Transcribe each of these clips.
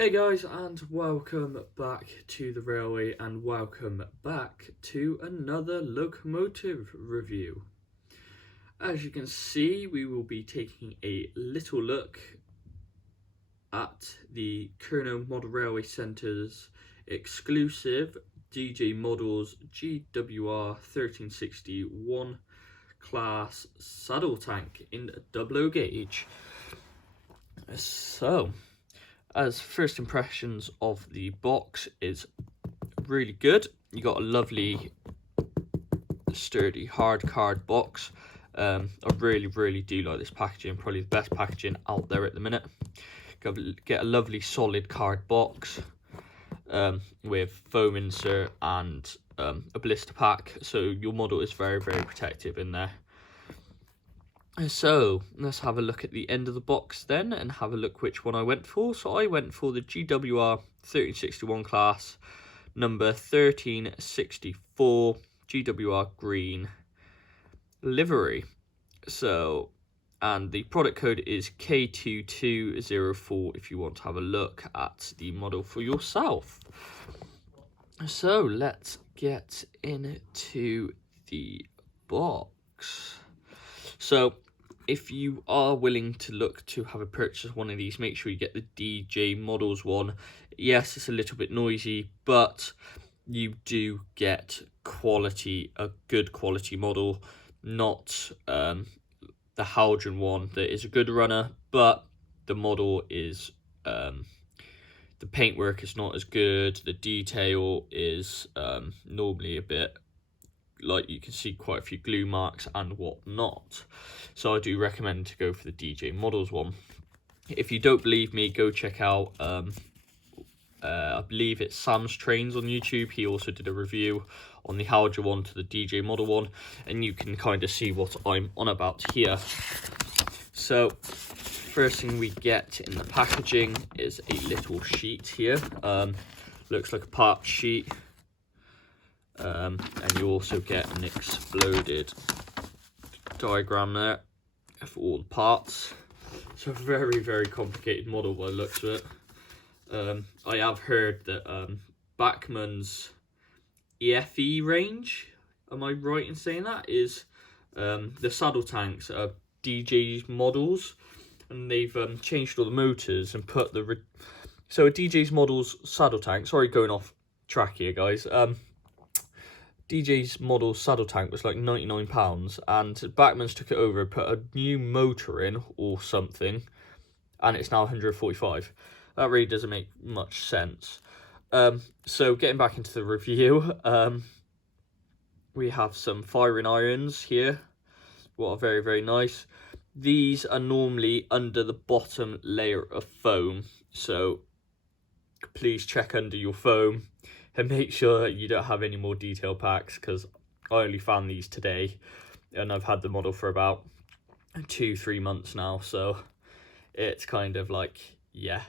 Hey guys, and welcome back to the railway, and welcome back to another locomotive review. As you can see, we will be taking a little look at the Kurnow Model Railway Centre's exclusive DJ Models GWR 1361 class saddle tank in double O gauge. So, as first impressions of the box is really good. You got a lovely sturdy hard card box. I really do like this packaging, probably the best packaging out there at the minute. Get a lovely solid card box with foam insert and a blister pack, so your model is very protective in there. So let's have a look at the end of the box then and have a look which one I went for. So I went for the GWR 1361 class, number 1364 GWR green livery. So, and the product code is K2204 if you want to have a look at the model for yourself. So let's get into the box. So if you are willing to look to have a purchase one of these, make sure you get the DJ Models one. Yes, it's a little bit noisy, but you do get quality, a good quality model, not the Haldren one that is a good runner, but the model is, the paintwork is not as good, the detail is normally a bit, like you can see quite a few glue marks and whatnot. So I do recommend to go for the DJ Models one. If you don't believe me, go check out, I believe it's Sam's Trains on YouTube. He also did a review on the Haldren one to the DJ Model one, and you can kind of see what I'm on about here. So first thing we get in the packaging is a little sheet here. Looks like a part sheet. And you also get an exploded diagram there for all the parts. It's a very complicated model by the looks of it. I have heard that Bachmann's EFE range, am I right in saying that, is the saddle tanks are DJ's models, and they've changed all the motors and put the so a DJ's models saddle tank, sorry going off track here guys, DJ's model saddle tank was like £99, and Bachmann's took it over and put a new motor in or something, and it's now 145. That really doesn't make much sense. So getting back into the review, we have some firing irons here, what are very nice. These are normally under the bottom layer of foam, so please check under your foam and make sure you don't have any more detail packs, because I only found these today and I've had the model for about 2-3 months now, so it's kind of like, yeah.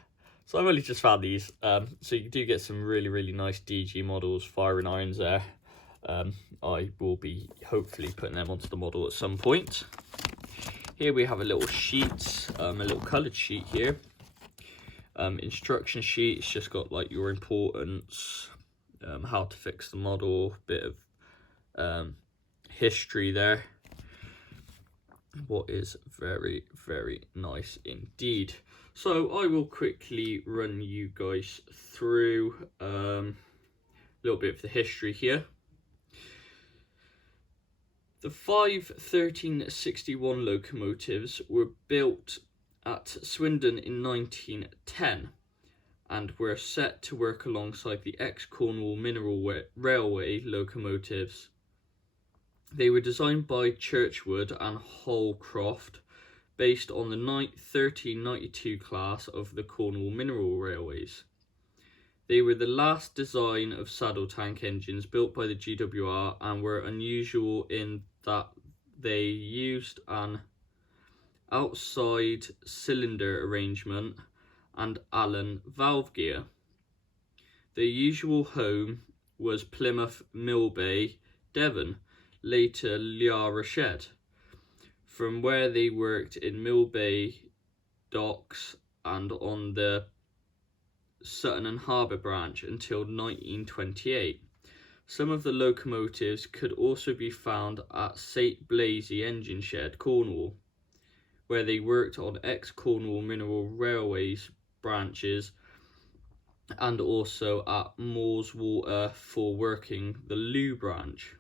So I've only just found these. So you do get some really nice DG Models firing irons there. I will be hopefully putting them onto the model at some point. Here we have a little sheet, a little coloured sheet here. Instruction sheet. It's just got like your importance, how to fix the model, bit of history there. What is very nice indeed. So I will quickly run you guys through a little bit of the history here. The 5 1361 locomotives were built at Swindon in 1910 and were set to work alongside the ex-Cornwall Mineral Railway locomotives. They were designed by Churchwood and Holcroft, based on the 1392 class of the Cornwall Mineral Railways. They were the last design of saddle tank engines built by the GWR and were unusual in that they used an outside cylinder arrangement and Allen valve gear. Their usual home was Plymouth Mill Bay, Devon, later Le Rochette, from where they worked in Mill Bay docks and on the Sutton and Harbour branch until 1928. Some of the locomotives could also be found at St Blaise Engine Shed, Cornwall, where they worked on ex-Cornwall Mineral Railways branches, and also at Moorswater for working the Loo branch.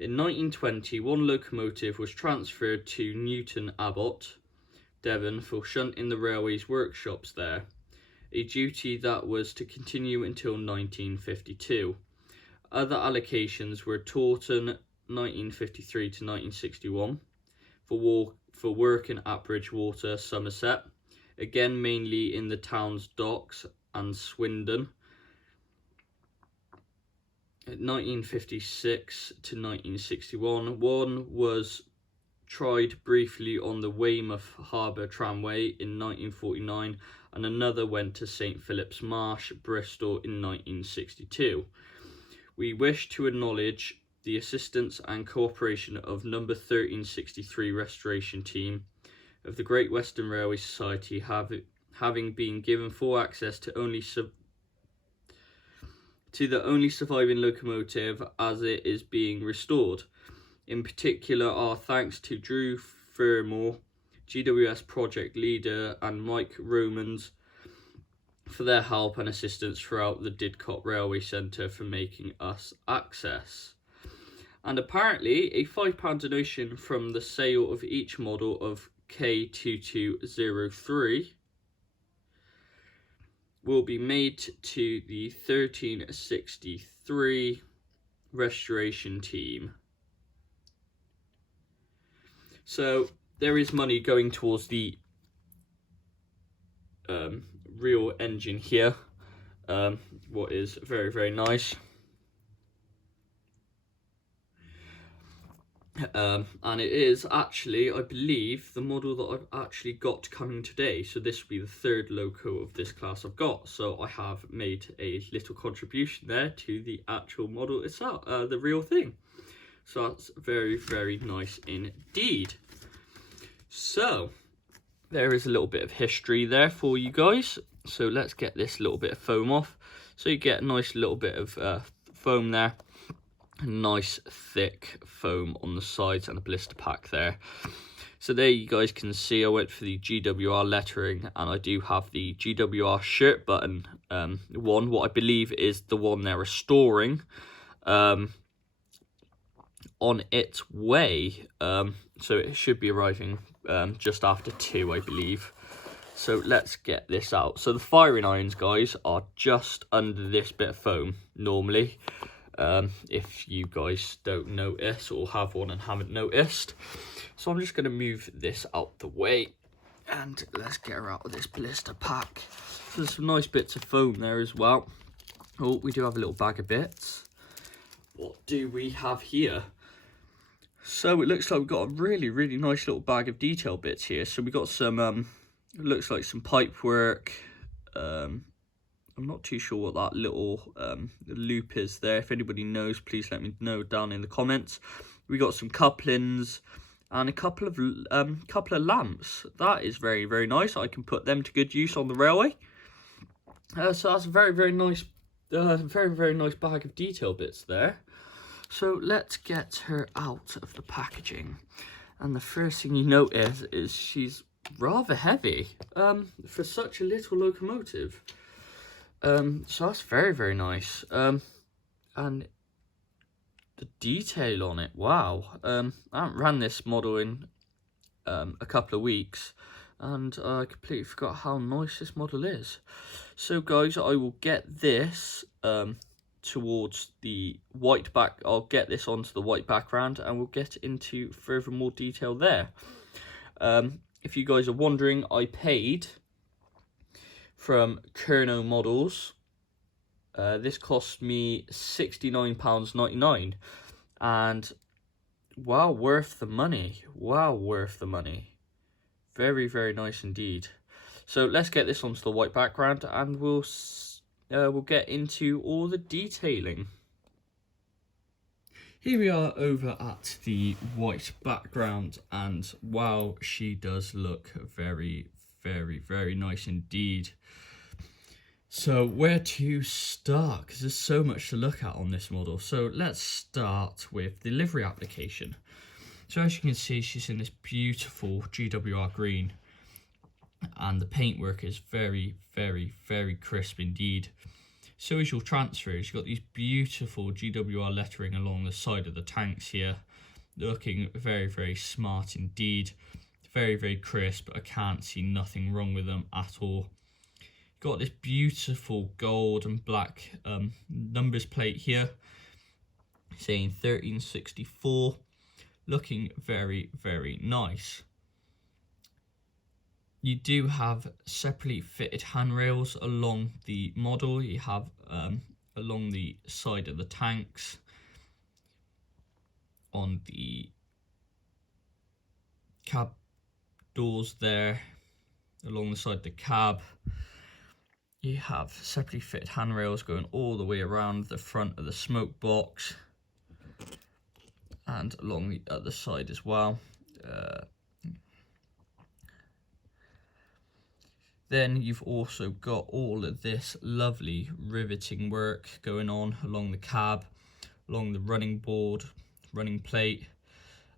In 1920, one locomotive was transferred to Newton Abbot, Devon, for shunting the railway's workshops there, a duty that was to continue until 1952. Other allocations were Taunton 1953 to 1961 for working at Bridgewater, Somerset, again mainly in the town's docks, and Swindon 1956 to 1961. One was tried briefly on the Weymouth Harbour Tramway in 1949, and another went to St Philip's Marsh, Bristol in 1962. We wish to acknowledge the assistance and cooperation of number 1363 Restoration Team of the Great Western Railway Society, having been given full access to the only surviving locomotive as it is being restored. In particular, our thanks to Drew Fermor, GWS project leader, and Mike Romans for their help and assistance throughout the Didcot Railway Centre for making us access. And apparently a £5 donation from the sale of each model of K2203 will be made to the 1363 Restoration Team. So there is money going towards the real engine here, what is very, very nice. And it is actually, I believe, the model that I've actually got coming today. So this will be the third loco of this class I've got. So I have made a little contribution there to the actual model itself, the real thing. So that's very, very nice indeed. So there is a little bit of history there for you guys. So let's get this little bit of foam off. So you get a nice little bit of foam there. Nice thick foam on the sides and a blister pack there. So there you guys can see I went for the GWR lettering, and I do have the GWR shirt button one, what I believe is the one they're restoring, on its way. So it should be arriving just after 2, I believe. So let's get this out. So the firing irons, guys, are just under this bit of foam normally. If you guys don't notice or have one and haven't noticed. So I'm just going to move this out the way, and let's get her out of this blister pack. So there's some nice bits of foam there as well. Oh, we do have a little bag of bits. What do we have here? So it looks like we've got a really, really nice little bag of detail bits here. So we got some, it looks like some pipe work. I'm not too sure what that little loop is there. If anybody knows, please let me know down in the comments. We got some couplings and a couple of lamps. That is very, very nice. I can put them to good use on the railway. So that's a very, very nice, very, very nice bag of detail bits there. So let's get her out of the packaging. And the first thing you notice is she's rather heavy for such a little locomotive. So that's very, very nice. And the detail on it, wow. I haven't ran this model in a couple of weeks, and I completely forgot how nice this model is. So guys, I will get this towards the white back. I'll get this onto the white background, and we'll get into further more detail there. If you guys are wondering, I paid from Kerno Models. This cost me £69.99, and wow, worth the money. Wow, worth the money. Very, very nice indeed. So let's get this onto the white background, and we'll get into all the detailing. Here we are over at the white background, and wow, she does look very, very, very nice indeed. So where to start? Because there's so much to look at on this model. So let's start with the livery application. So as you can see, she's in this beautiful GWR green, and the paintwork is very, very, very crisp indeed. So is your transfers. You've got these beautiful GWR lettering along the side of the tanks here, looking very, very smart indeed. Very, very crisp. I can't see nothing wrong with them at all. Got this beautiful gold and black numbers plate here saying 1364, looking very, very nice. You do have separately fitted handrails along the model. You have along the side of the tanks, on the cab doors there, along the side of the cab. You have separately fitted handrails going all the way around the front of the smoke box and along the other side as well. Then you've also got all of this lovely riveting work going on along the cab, along the running board, running plate,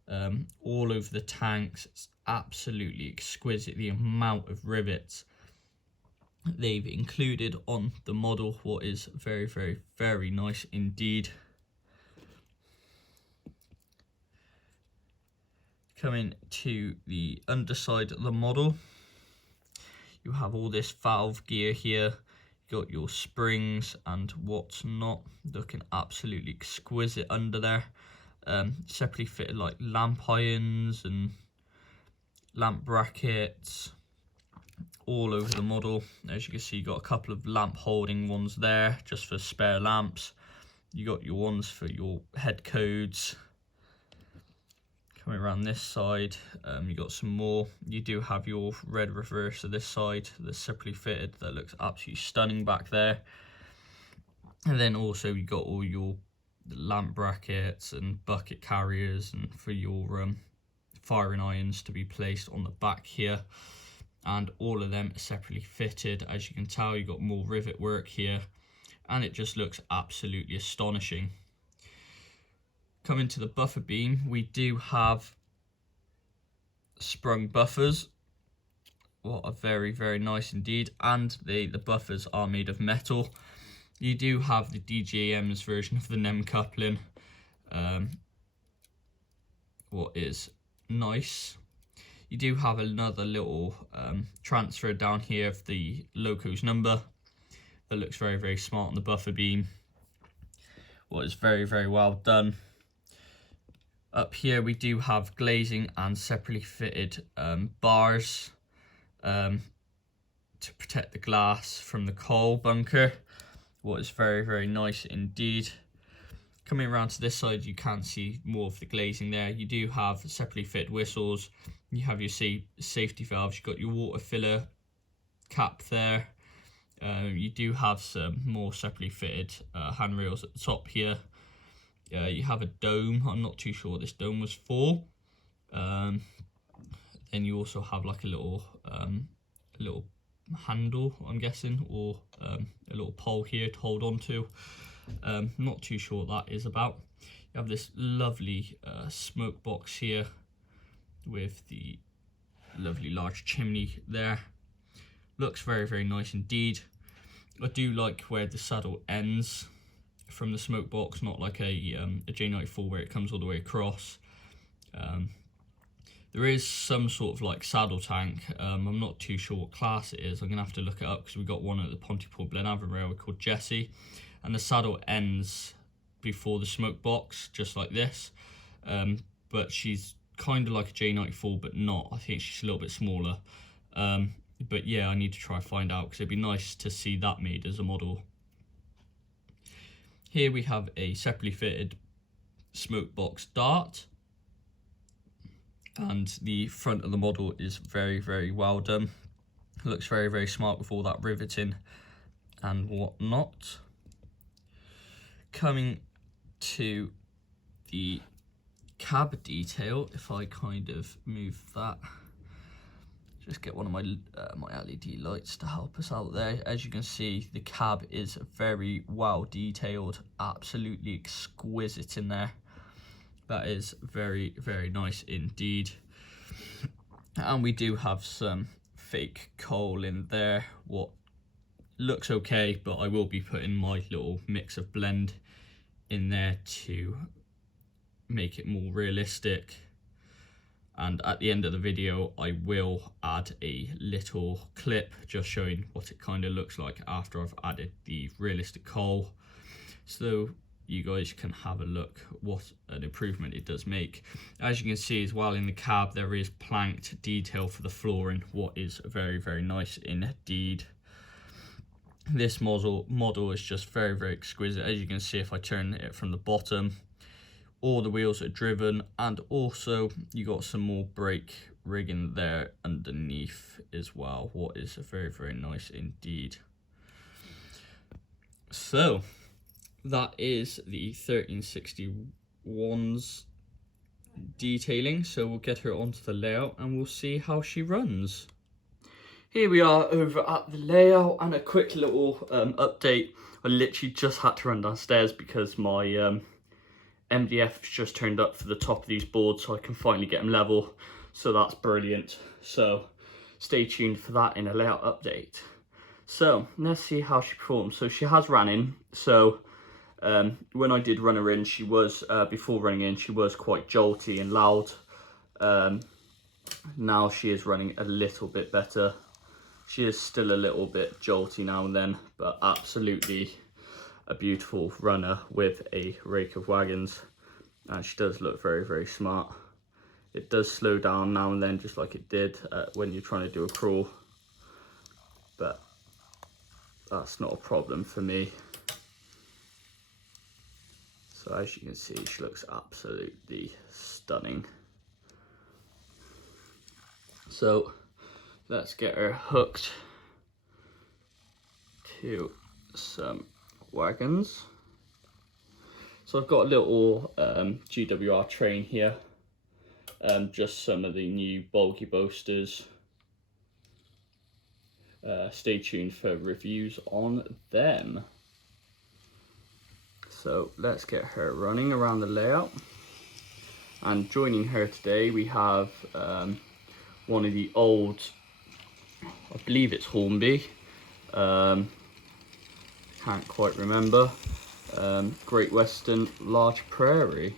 all over the tanks. It's absolutely exquisite, the amount of rivets they've included on the model, what is very, very, very nice indeed. Coming to the underside of the model, you have all this valve gear here. You got your springs and what's not, looking absolutely exquisite under there. Separately fitted like lamp irons and lamp brackets all over the model. As you can see, you got a couple of lamp holding ones there just for spare lamps. You got your ones for your head codes. Coming around this side, you got some more. You do have your red reverse of this side that's separately fitted, that looks absolutely stunning back there. And then also you got all your lamp brackets and bucket carriers, and for your firing irons to be placed on the back here. And all of them are separately fitted. As you can tell, you got more rivet work here, and it just looks absolutely astonishing. Coming to the buffer beam, we do have sprung buffers. What are very, very nice indeed. And the buffers are made of metal. You do have the DJM's version of the NEM coupling. What is nice. You do have another little transfer down here of the loco's number. That looks very, very smart on the buffer beam. What is very, very well done. Up here we do have glazing and separately fitted bars to protect the glass from the coal bunker. What is very, very nice indeed. Coming around to this side, you can see more of the glazing there. You do have separately fitted whistles. You have your safety valves. You've got your water filler cap there. You do have some more separately fitted handrails at the top here. You have a dome. I'm not too sure what this dome was for. Then you also have like a little handle, I'm guessing, or a little pole here to hold on to. Not too sure what that is about. You have this lovely smoke box here with the lovely large chimney there. Looks very, very nice indeed. I do like where the saddle ends from the smoke box, not like a J94 where it comes all the way across. There is some sort of like saddle tank. I'm not too sure what class it is. I'm gonna have to look it up because we got one at the Pontypool Glenavon Railway called Jessie, and the saddle ends before the smoke box, just like this. But she's kind of like a J94, but not. I think she's a little bit smaller. But yeah, I need to try and find out because it'd be nice to see that made as a model. Here we have a separately fitted smoke box dart, and the front of the model is very, very well done. It looks very, very smart with all that riveting and whatnot. Coming to the cab detail, if I kind of move that just get one of my my LED lights to help us out there. As you can see, the cab is very well detailed, absolutely exquisite in there. That is very, very nice indeed. And we do have some fake coal in there, what looks okay, but I will be putting my little mix of blend in there to make it more realistic. And at the end of the video, I will add a little clip just showing what it kind of looks like after I've added the realistic coal, so you guys can have a look what an improvement it does make. As you can see as well, in the cab there is planked detail for the flooring, what is very, very nice indeed. This model is just very, very exquisite. As you can see, if I turn it from the bottom, all the wheels are driven, and also you got some more brake rigging there underneath as well, what is very, very nice indeed. So that is the 1361's detailing, so we'll get her onto the layout and we'll see how she runs. Here we are over at the layout, and a quick little update. I literally just had to run downstairs because my MDF just turned up for the top of these boards, so I can finally get them level, so that's brilliant. So stay tuned for that in a layout update. So let's see how she performs. So she has ran in, so when I did run her in, she was before running in she was quite jolty and loud. Now she is running a little bit better. She is still a little bit jolty now and then, but absolutely a beautiful runner with a rake of wagons, and she does look very, very smart. It does slow down now and then, just like it did when you're trying to do a crawl, but that's not a problem for me. So as you can see, she looks absolutely stunning. So let's get her hooked to some wagons. So I've got a little GWR train here, just some of the new bulky boasters. Stay tuned for reviews on them. So let's get her running around the layout. And joining her today we have one of the old, I believe it's Hornby, can't quite remember, Great Western Large Prairie.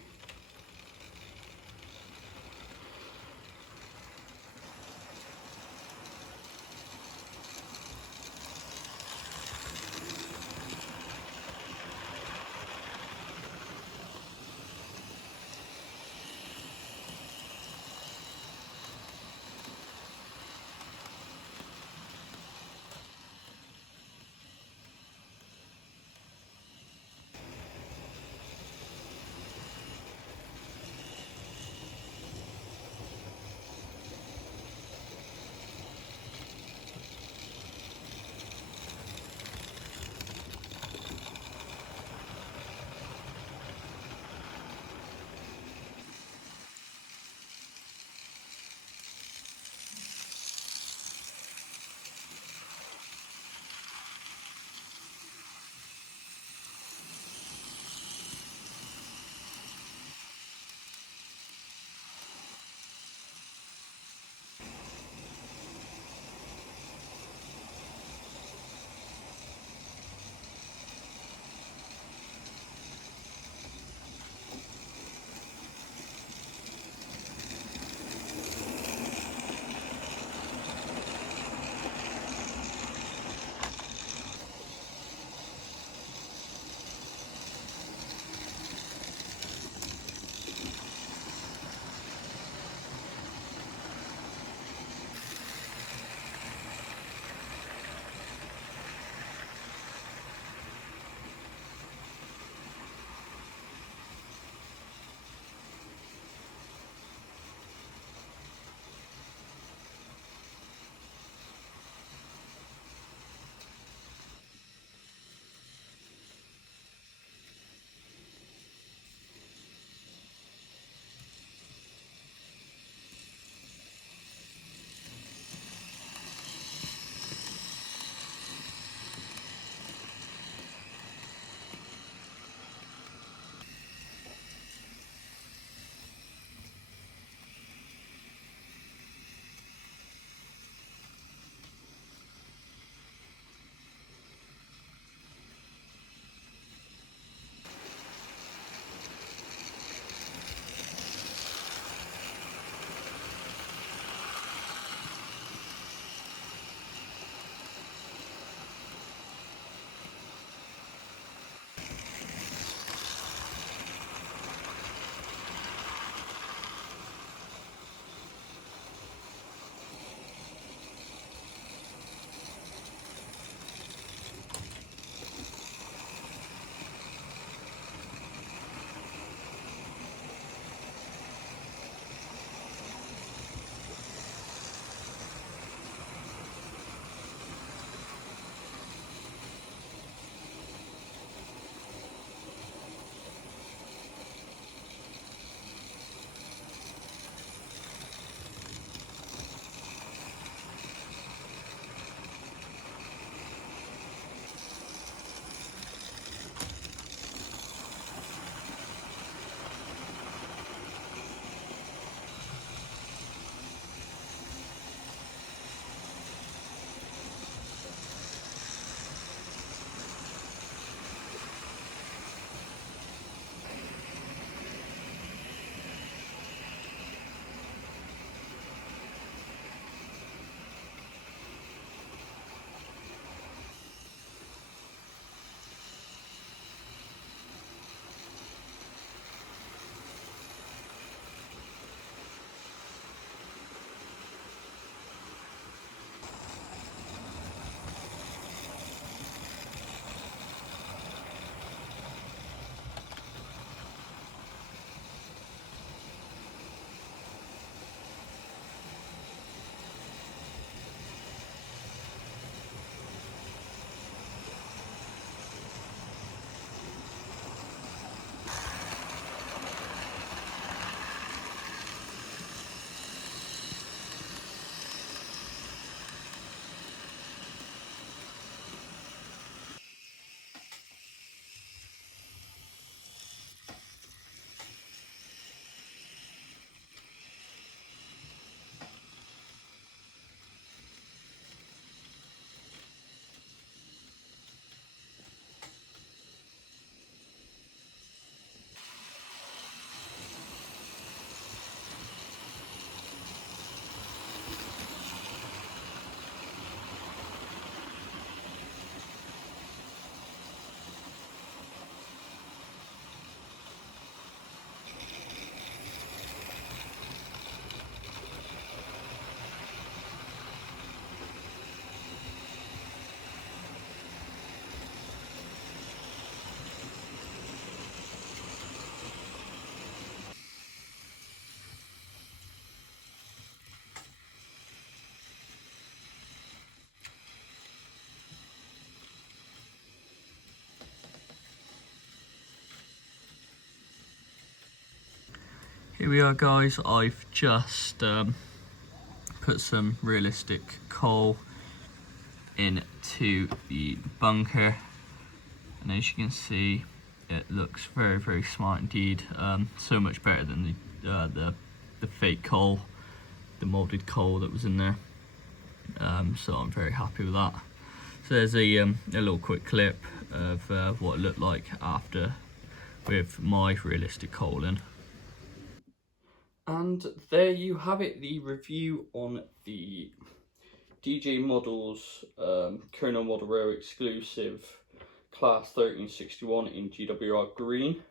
Here we are, guys. I've just put some realistic coal into the bunker, and as you can see, it looks very, very smart indeed. So much better than the fake coal, the molded coal that was in there. So I'm very happy with that. So there's a little quick clip of what it looked like after with my realistic coal in. And there you have it, the review on the DJ Models Colonel Model Rail exclusive Class 1361 in GWR green.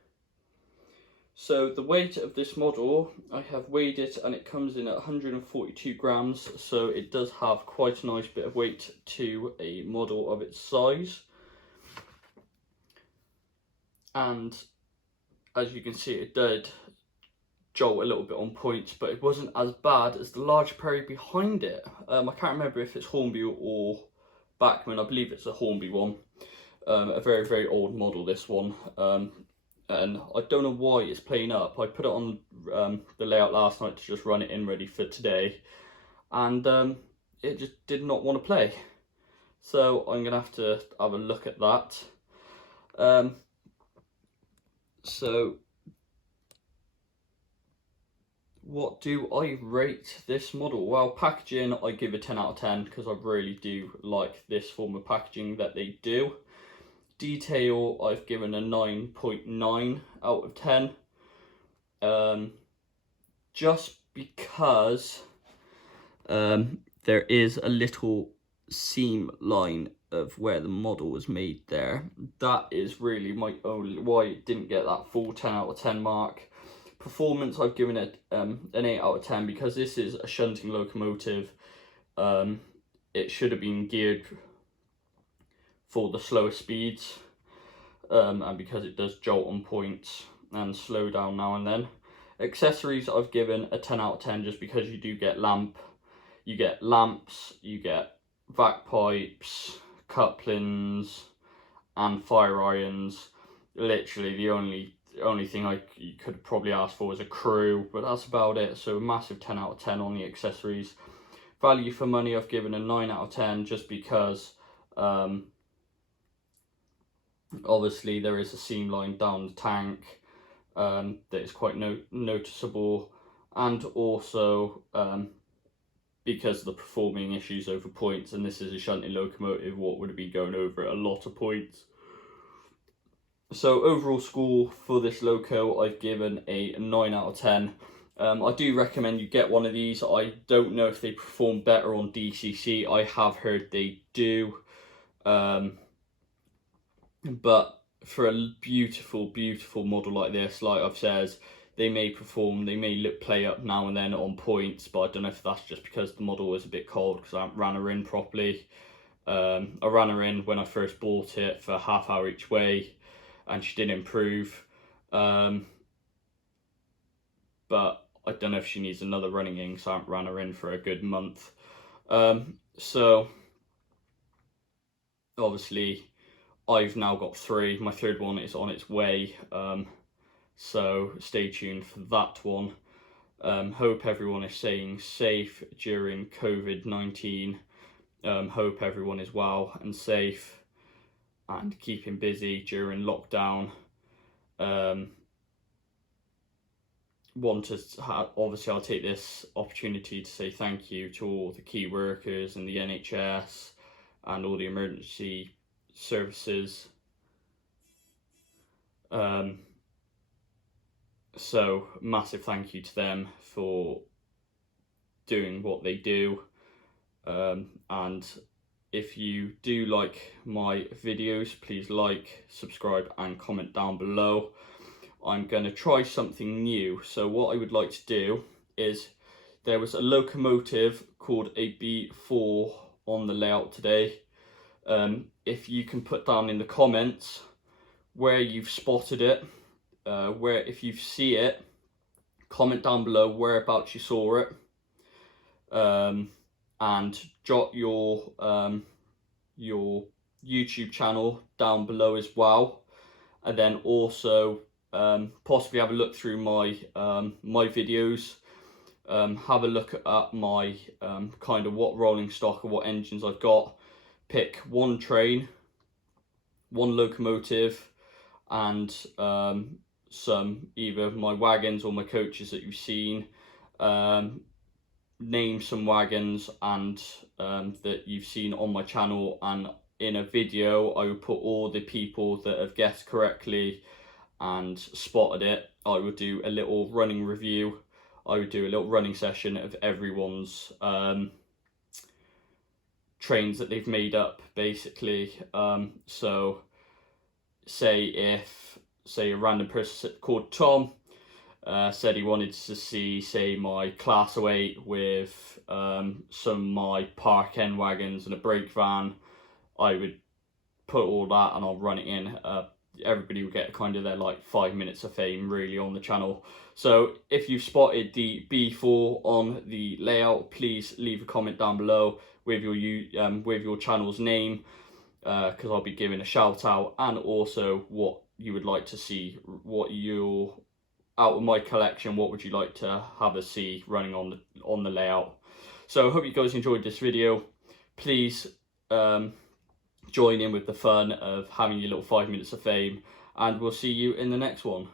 So the weight of this model, I have weighed it and it comes in at 142 grams, so it does have quite a nice bit of weight to a model of its size. And as you can see, it did jolt a little bit on points, but it wasn't as bad as the large prairie behind it. I can't remember if it's Hornby or Bachmann. I believe it's a Hornby one. A very, very old model, this one. And I don't know why it's playing up. I put it on the layout last night to just run it in ready for today, and it just did not want to play. So I'm gonna have to have a look at that. So what do I rate this model? Well, packaging, I give a 10 out of 10 because I really do like this form of packaging that they do. Detail, I've given a 9.9 out of 10. Just because there is a little seam line of where the model was made there. That is really my only why it didn't get that full 10 out of 10 mark. Performance, I've given it an 8 out of 10 because this is a shunting locomotive. It should have been geared for the slower speeds, and because it does jolt on points and slow down now and then. Accessories, I've given a 10 out of 10 just because you do get lamps, you get vac pipes, couplings and fire irons. Literally the only thing you could probably ask for is a crew, but that's about it. So a massive 10 out of 10 on the accessories. Value for money, I've given a 9 out of 10 just because obviously there is a seam line down the tank that is quite noticeable, and also because of the performing issues over points, and this is a shunting locomotive, what would it be going over a lot of points. So overall score for this loco, I've given a 9 out of 10. I do recommend you get one of these. I don't know if they perform better on DCC. I have heard they do. But for a beautiful, beautiful model like this, like I've said, they may play up now and then on points, but I don't know if that's just because the model is a bit cold because I haven't ran her in properly. I ran her in when I first bought it for a half hour each way, and she did improve. But I don't know if she needs another running in because I haven't ran her in for a good month. So obviously I've now got 3. My third one is on its way. So stay tuned for that one. Hope everyone is staying safe during COVID-19. Hope everyone is well and safe and keeping busy during lockdown. Obviously I'll take this opportunity to say thank you to all the key workers and the NHS and all the emergency services. So massive thank you to them for doing what they do. And if you do like my videos, please like, subscribe and comment down below. I'm going to try something new. So what I would like to do is, there was a locomotive called a B4 on the layout today. If you can put down in the comments where you've spotted it, if you see it, comment down below whereabouts you saw it, and jot your YouTube channel down below as well, and then also possibly have a look through my my videos, have a look at my kind of what rolling stock or what engines I've got, pick one train, one locomotive, and some either my wagons or my coaches that you've seen. Name some wagons and that you've seen on my channel, and in a video I would put all the people that have guessed correctly and spotted it. I would do a little running review. I would do a little running session of everyone's trains that they've made up, basically. So say a random person called Tom said he wanted to see, say, my Class 08 with some of my Park End wagons and a brake van, I would put all that and I'll run it in. Everybody will get kind of their like 5 minutes of fame really on the channel. So if you've spotted the B4 on the layout, please leave a comment down below with your channel's name, because I'll be giving a shout out, and also what you would like to see, what you out of my collection, what would you like to have us see running on the layout. So I hope you guys enjoyed this video. Please join in with the fun of having your little 5 minutes of fame, and we'll see you in the next one.